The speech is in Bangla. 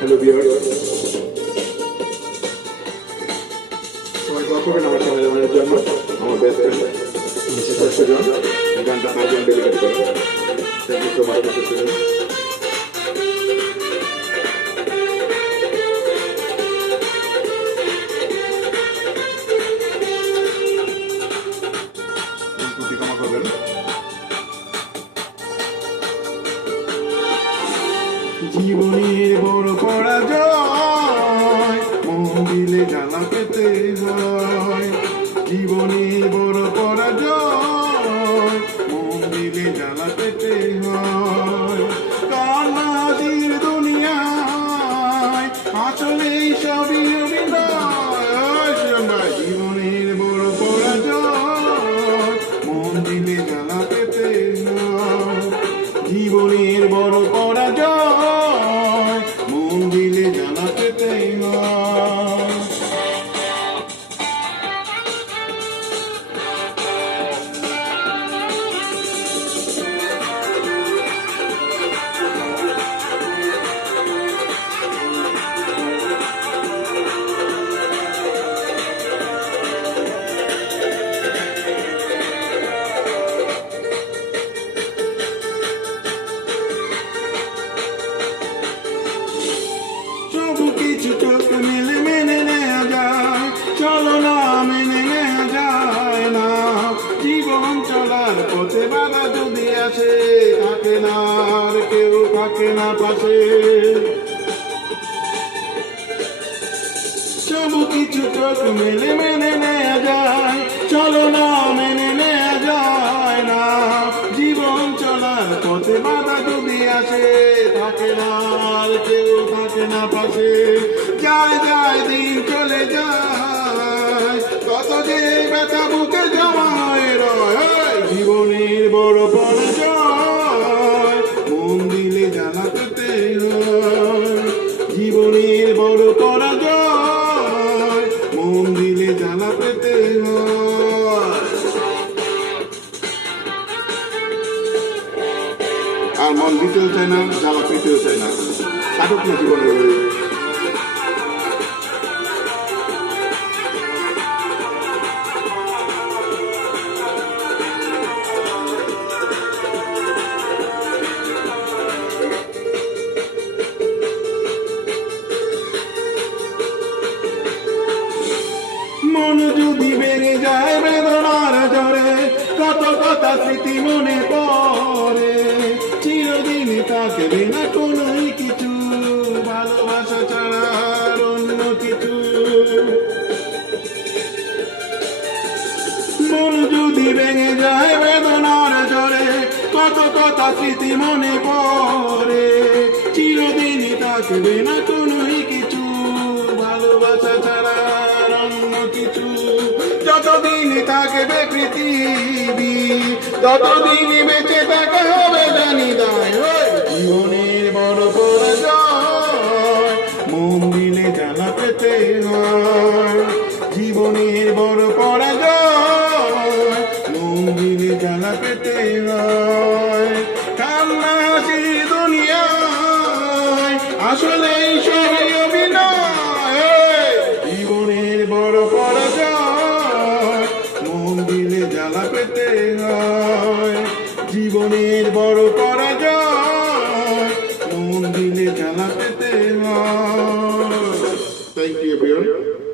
হ্যালো ভিউয়ার্স, সবাই দোয়া করবেন আমার ক্যামেরাম্যানের জন্য। আমার বেস্ট ফ্রেন্ড মিসেস সুজন গানটা তার জন্য ডেডিকেট করে। Thank you so much Mrs Sujan. ক্ষমা করবেন। জীবনের বড় পরাজয় মন দিলে জ্বালা পেতে হয়। জীবনের বড় পরাজয় মন দিলে জ্বালা পেতে হয়। কান্নাজির দুনিয়ায় আসলে সবই অভিনয়। জীবনের বড় পরাজয় মন দিলে জ্বালা পেতে হয়। জীবনের বড় পরাজয় মন দিলে জ্বালা পেতে হয়। কিছু চোখ মেলে মেনে নেওয়া যায়, চলো না মেনে নেওয়া যায় না। জীবন চলার পথে বাধা যদি আসে, থাকে না আর কেউ থাকে না পাশে। সবু কিছু চোখ মেলে মেনে নেওয়া যায়, চলো না মেনে নেওয়া যায় না। জীবন চলার পথে বাধা যদি আসে, থাকে না আর কেউ থাকে না পাশে। যায় যায় দিন চলে যায়, কত যে ব্যথা বুকে জমা হয়ে রয়। জীবনের বড় পরাজয় মন দিলে জ্বালা পেতে হয়। জীবনের বড় পরাজয় মন দিলে জ্বালা পেতে হয়। আর মন দিতেও চায় না, জ্বালা পেতেও চায় না। কাটুক না জীবনের। মন যদি বেড়ে যায় বেদনার জ্বরে, কত কথা স্মৃতি মনে পড়ে। চিরদিন থাকবে না কোনোই কিছু, ভালোবাসা ছাড়া আর অন্য কিছু। মন যদি ভেঙে যায় বেদনার জ্বরে, কত কথা স্মৃতি মনে পড়ে। চিরদিন থাকবে না কোনোই কিছু, ভালোবাসা ছাড়া আর অন্য কিছু। যতদিন থাকবে পৃথিবী, ততদিন বেঁচে থাকা হবে জানি দায়। জীবনের বড় পরাজয় মন দিলে জ্বালা পেতে হয়। জীবনের বড় পরাজয় মন দিলে জ্বালা পেতে হয়। কান্না হাসি দুনিয়ায় আসলে সবই অভিনয়। জীবনের বড় পরাজয় মন দিলে জ্বালা পেতে হয়। জীবনের বড় পরাজয় মন দিলে জ্বালা পেতে হয়। Thank you everyone.